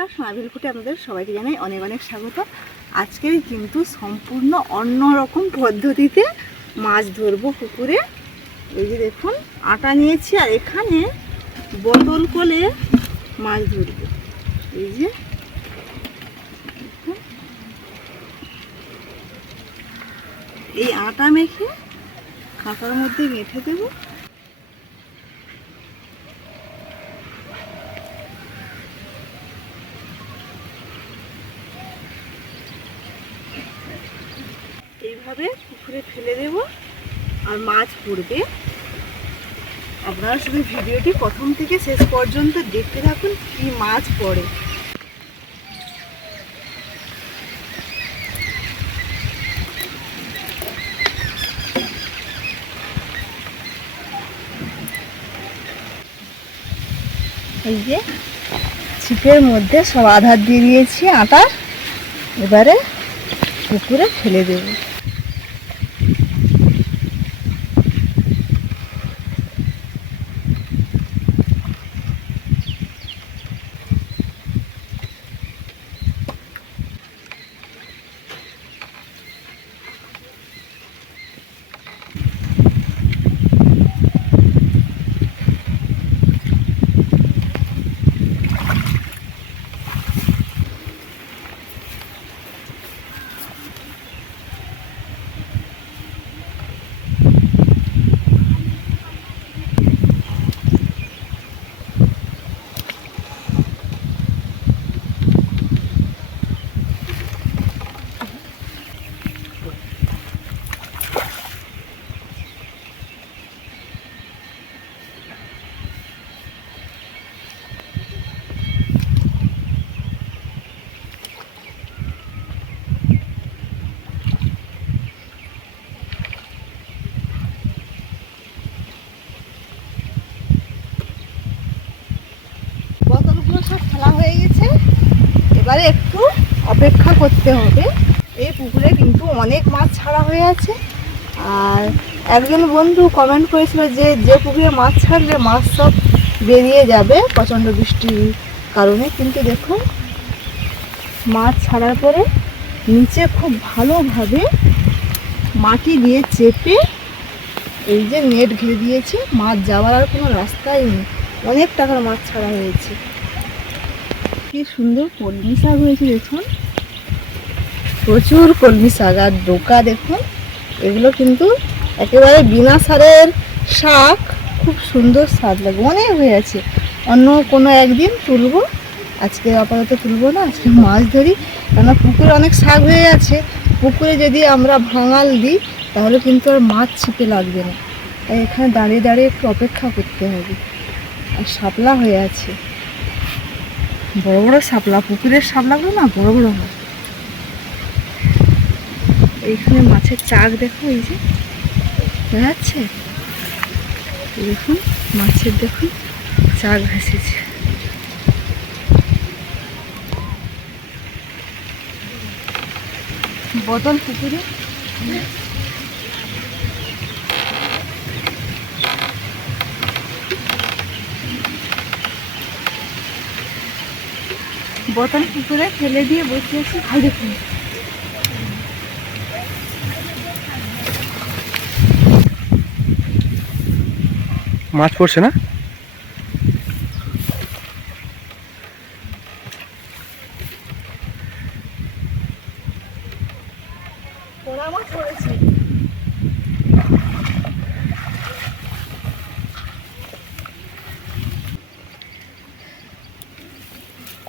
একটা সোনাবিল ফুটে আপনাদের সবাইকে জানাই অনেক অনেক স্বাগত। আজকে কিন্তু সম্পূর্ণ অন্য রকম পদ্ধতিতে মাছ ধরবো পুকুরে। এই যে দেখুন, আটা নিয়েছি আর এখানে বোতল কোলে মাছ ধরবো। এই যে। এই আটা মেখে কাঁটার মধ্যে গেঁথে দেবো। এইভাবে পুকুরে ফেলে দেব আর মাছ পড়বে। আপনারা শুধু ভিডিওটি প্রথম থেকে শেষ পর্যন্ত দেখতে থাকুন কি মাছ পড়ে। এই যে ছিপের মধ্যে সব আধার দিয়ে দিয়েছি, আটা। এবারে পুকুরে ফেলে দেব বোতলগুলো সব ফেলা হয়ে গেছে এবারে একটু অপেক্ষা করতে হবে। এই পুকুরে কিন্তু অনেক মাছ ছাড়া হয়ে আছে। আর একজন বন্ধু কমেন্ট করেছিল যে যে পুকুরে মাছ ছাড়লে মাছ সব বেরিয়ে যাবে প্রচণ্ড বৃষ্টির কারণে। কিন্তু দেখুন, মাছ ছাড়ার পরে নিচে খুব ভালোভাবে মাটি দিয়ে চেপে এই যে নেট ঘিরে দিয়েছে, মাছ যাওয়ার আর কোনো রাস্তাই নেই। অনেক টাকার মাছ ছাড়া হয়েছে। কি সুন্দর কলমি শাক হয়েছে, দেখুন। প্রচুর কলমি শাক আর ডোকা দেখুন, এগুলো কিন্তু একেবারে বিনা সারের শাক, খুব সুন্দর স্বাদ লাগে, অনেক হয়ে আছে। অন্য কোনো একদিন তুলবো, আজকে আপাতত তুলব না, আজকে মাছ ধরি, কেননা পুকুরে অনেক শাক হয়ে আছে। পুকুরে যদি আমরা ভাঙাল দিই, তাহলে কিন্তু আর মাছ ছিপে লাগবে না। তাই এখানে দাঁড়িয়ে দাঁড়িয়ে একটু অপেক্ষা করতে হবে। আর শাপলা হয়ে আছে। বড় বড় শাপলা, পুকুরের শাপলাগুলো না বড় বড় হয়। এইখানে মাছের চাক দেখো, এই যে। যাচ্ছে? দেখুন, মাছের দেখুন, চাক ভেসেছে বোতল, পুকুরে? বোতল, পুকুরে ফেলে দিয়ে বসে আছি। ভাই দেখুন মাছ পড়ছে না?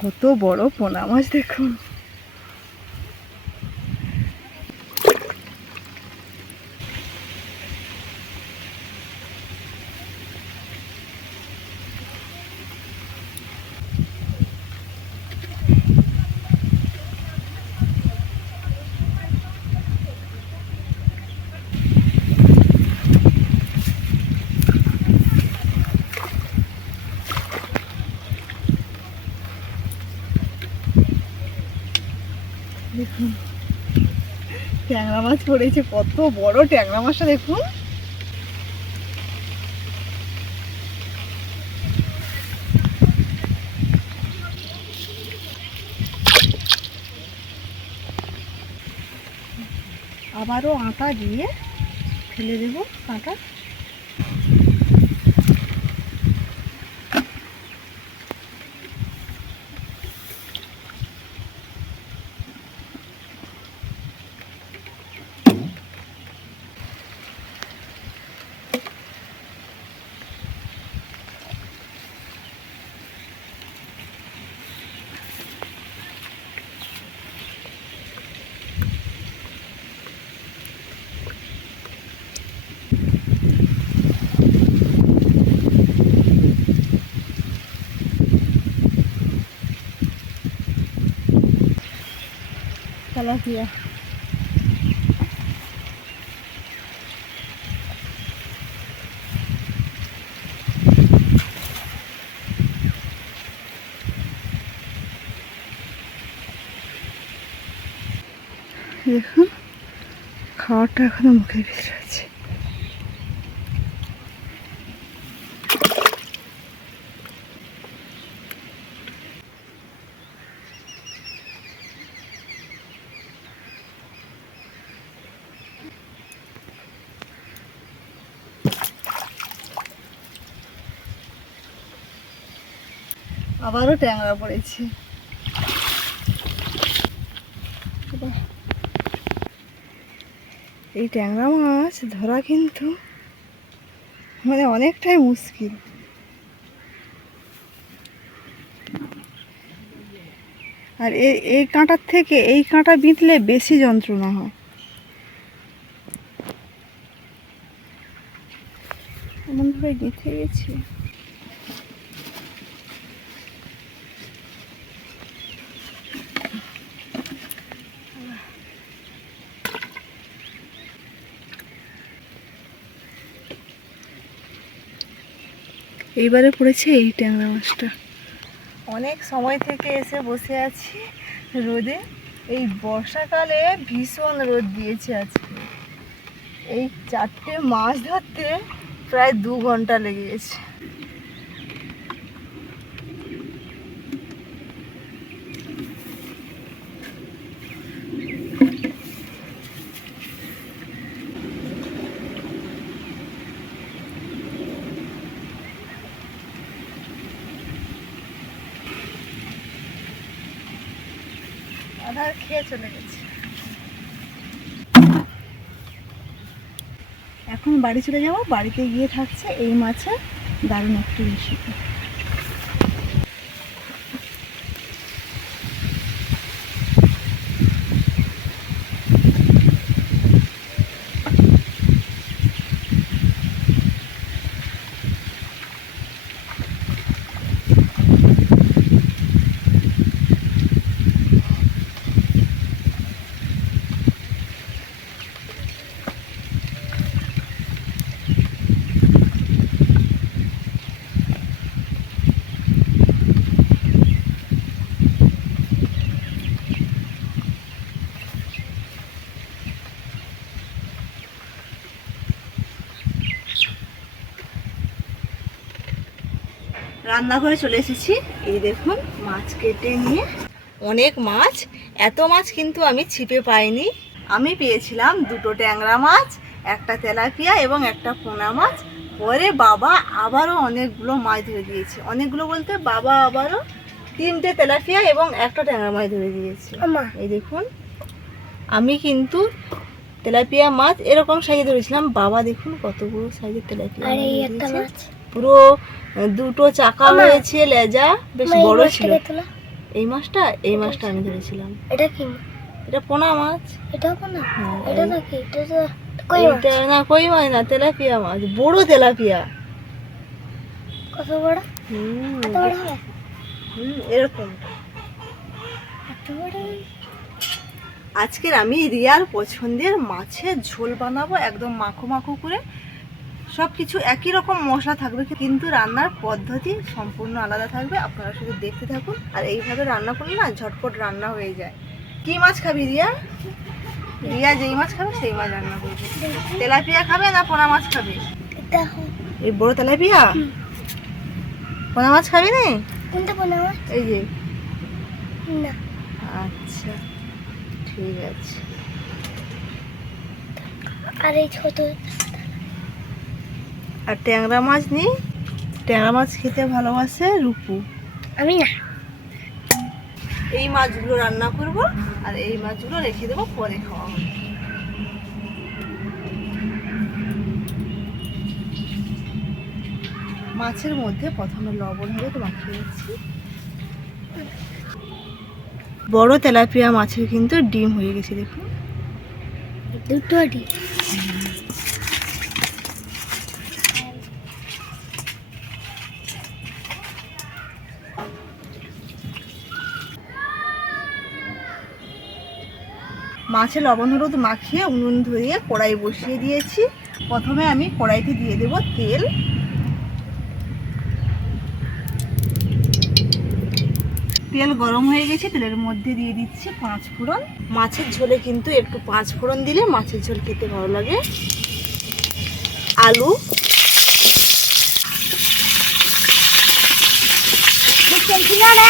কত বড় পোনা মাছ দেখুন। ট্যাংরা মাছ ধরেছে কত বড় ট্যাংরা মাছটা দেখুন। আবারও আটা দিয়ে ফেলে দেবো আটা তেলাপিয়া দেখুন খাওয়াটা এখনও মুখের ভিতরে আছে। আবারও ট্যাংরা পড়েছে। এই ট্যাংরা মাছ ধরা কিন্তু মানে অনেকটাই মুশকিল। আর এই এই কাঁটার থেকে এই কাঁটা বিঁধলে বেশি যন্ত্রণা হয়। এমনভাবে গেঁথে গেছি। এইবারে পড়েছে এই ট্যাংরা মাছটা। অনেক সময় থেকে এসে বসে আছি রোদে। এই বর্ষাকালে ভীষণ রোদ দিয়েছে আজকে। এই চারটে মাছ ধরতে প্রায় দু ঘণ্টা লেগে গেছে। আধার খেয়ে চলে গেছে। এখন বাড়ি চলে যাব, বাড়িতে গিয়ে থাকছে এই মাছের দারুণ একটি রেসিপি। রান্নাঘরে চলে এসেছি। এই দেখুন মাছ কেটে নিয়ে। অনেক মাছ এত মাছ কিন্তু আমি ছিপে পাইনি। আমি পেয়েছিলাম দুটো ট্যাংরা মাছ একটা তেলাপিয়া এবং একটা পোনা মাছ। পরে বাবা আবারও অনেকগুলো মাছ ধরে দিয়েছে। অনেকগুলো বলতে বাবা আবারও তিনটে তেলাপিয়া এবং একটা ট্যাংরা মাছ ধরে দিয়েছে। এই দেখুন আমি কিন্তু তেলাপিয়া মাছ এরকম সাইজে ধরেছিলাম। বাবা দেখুন কতগুলো সাইজের তেলাপিয়া পুরো দুটো চাকা। হয়েছে লেজা বেশ বড় ছিল। এই মাছটা? এই মাছটা আমি ধরেছিলাম এটা কি? এটা পোনা মাছ। এটাও না হ্যাঁ, এটা এই- নাকি এটা তো কই মাছ? না কই মাছ? না তেলাপিয়া মাছ। বড় তেলাপিয়া। কত বড়? হুম, এত বড় হবে হুম, এরকম। এত বড় আজকের আমি রিয়ার পছন্দের মাছের ঝোল বানাবো একদম মাখো মাখো করে। সব কিছু একই রকম মশলা থাকবে কিন্তু রান্নার পদ্ধতি সম্পূর্ণ আলাদা থাকবে। আপনারা শুধু দেখতে থাকুন আর এইভাবে রান্না করলে না ঝটপট রান্না হয়ে যায়। কি মাছ খাবি রিয়া? রিয়া যেই মাছ খাবে সেই মাছ রান্না করবে। তেলাপিয়া খাবে না পোনা মাছ খাবে? এই বড় তেলাপিয়া। পোনা মাছ খাবি না? কোনটা কোন মাছ? এই যে। না। আচ্ছা ঠিক আছে। আর এই ছোট আর ট্যাংরা মাছ নিই ট্যাংরা মাছ খেতে ভালোবাসে রূপু। আমি না। এই মাছগুলো রান্না করব আর এই মাছগুলো রেখে দেবো পরে খাওয়া হবে। মাছের মধ্যে প্রথমে লবণ হলুদ মাখিয়ে দিচ্ছি বড় তেলাপিয়া মাছের কিন্তু ডিম হয়ে গেছে দেখুন। দুটো ডিম। মাছে লবণ হলুদ মাখিয়ে উনুন ধরিয়ে কড়াই বসিয়ে দিয়েছি। প্রথমে আমি কড়াইতে দিয়ে দেব তেল। তেল গরম হয়ে গেছে, তেলের মধ্যে দিয়ে দিচ্ছি পাঁচ ফোড়ন। মাছের ঝোলে কিন্তু একটু পাঁচ ফোড়ন দিলে মাছের ঝোল খেতে ভালো লাগে। আলু। না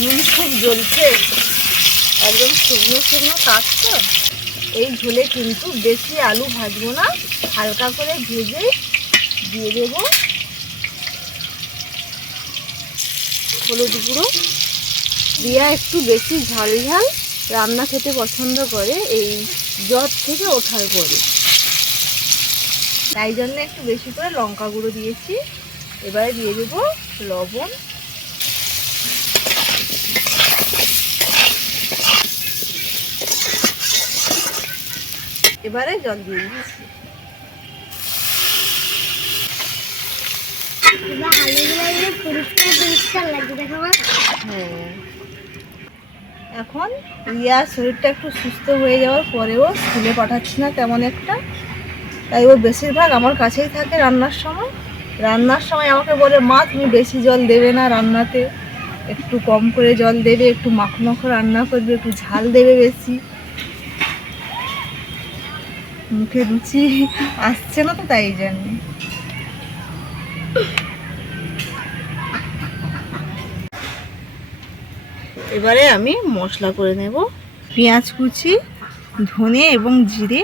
নুন খুব জ্বলছে। একদম শুকনো শুকনো তো। এই ঝোলে কিন্তু বেশি আলু ভাজবো না, হালকা করে ভেজে দিয়ে দেব। হলুদ গুঁড়ো। দিয়া একটু বেশি ঝাল ঝাল রান্না খেতে পছন্দ করে এই জ্বর থেকে ওঠার পরে। তাই জন্য একটু বেশি করে লঙ্কা গুঁড়ো দিয়েছি। এবারে দিয়ে দেবো লবণ। এবারে জল দিয়ে দিচ্ছি। হ্যাঁ। এখন রিয়ার শরীরটা একটু সুস্থ হয়ে যাওয়ার পরেও স্কুলে পাঠাচ্ছি না তেমন একটা। তাই ও বেশিরভাগ আমার কাছেই থাকে রান্নার সময়। রান্নার সময় আমাকে বলে মা তুমি বেশি জল দেবে না রান্নাতে। একটু কম করে জল দেবে একটু মাখো মাখো রান্না করবে একটু ঝাল দেবে বেশি। মুখে রুচি আসছে না তো তাই জন্য। এবারে আমি মশলা করে নেব। পেঁয়াজ কুচি ধনে এবং জিরে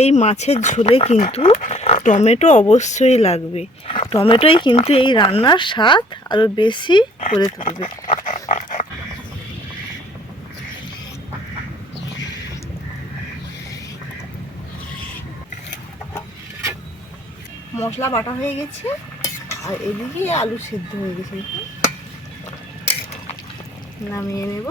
এই মাছের ঝোলে কিন্তু টমেটো অবশ্যই লাগবে। টমেটোই কিন্তু এই রান্নার স্বাদ আরও বেশি করে তুলবে। মশলা বাটা হয়ে গেছে, আর এদিকে আলু সিদ্ধ হয়ে গেছে। নামিয়ে নেব।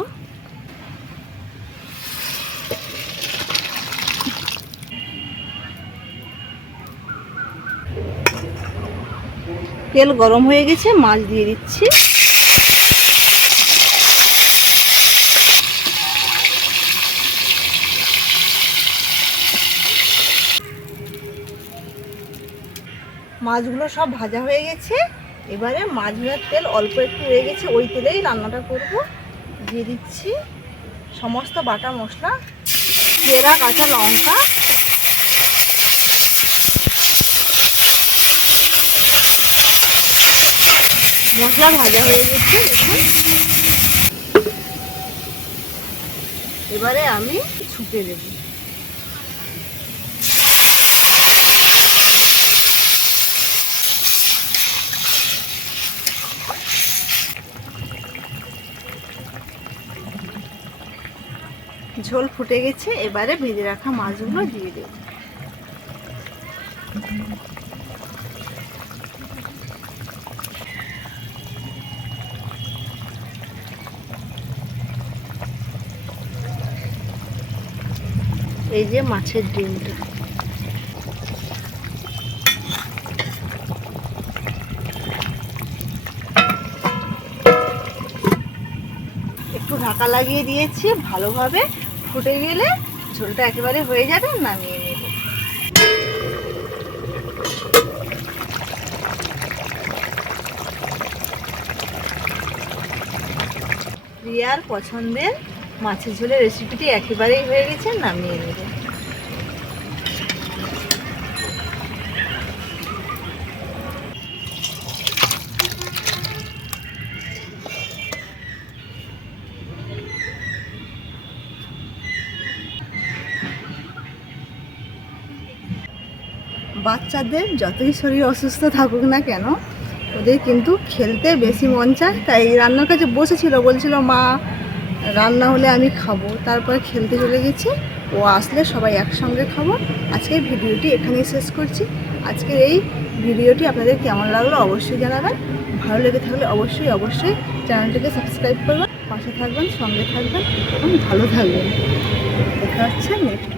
তেল গরম হয়ে গেছে, মাছ দিয়ে দিচ্ছি। মাছগুলো সব ভাজা হয়ে গেছে। এবারে মাছ ভাজার তেল অল্প একটু হয়ে গেছে, ওই তেলেই রান্নাটা করব। দিয়ে দিচ্ছি সমস্ত বাটা মশলা চেরা কাঁচা লঙ্কা। মশলা ভাজা হয়ে গেছে। এবারে আমি ছুটে দেব ঝোল ফুটে গেছে, এবারে ভেজে রাখা মাছগুলো দিয়ে দেব। এই যে মাছের ডিমটা। একটু ঢাকা লাগিয়ে দিয়েছি, ভালোভাবে ফুটে গেলে ঝোলটা একেবারে হয়ে যাবে, নামিয়ে নেব। রিয়ার পছন্দের মাছের ঝোলের রেসিপিটি একেবারেই হয়ে গেছে, নামিয়ে নেব। বাচ্চাদের যতই শরীর অসুস্থ থাকুক না কেন, ওদের কিন্তু খেলতে বেশি মন চায়। তাই রান্নার কাছে বসেছিল, বলছিল, মা রান্না হলে আমি খাব। তারপরে খেলতে চলে গেছি। ও আসলে সবাই একসঙ্গে খাব। আজকের ভিডিওটি এখানেই শেষ করছি। আজকের এই ভিডিওটি আপনাদের কেমন লাগল অবশ্যই জানাবেন। ভালো লেগে থাকলে অবশ্যই অবশ্যই চ্যানেলটিকে সাবস্ক্রাইব করবেন, পাশে থাকবেন, সঙ্গে থাকবেন এবং ভালো থাকবেন। দেখা হচ্ছে নেক্সট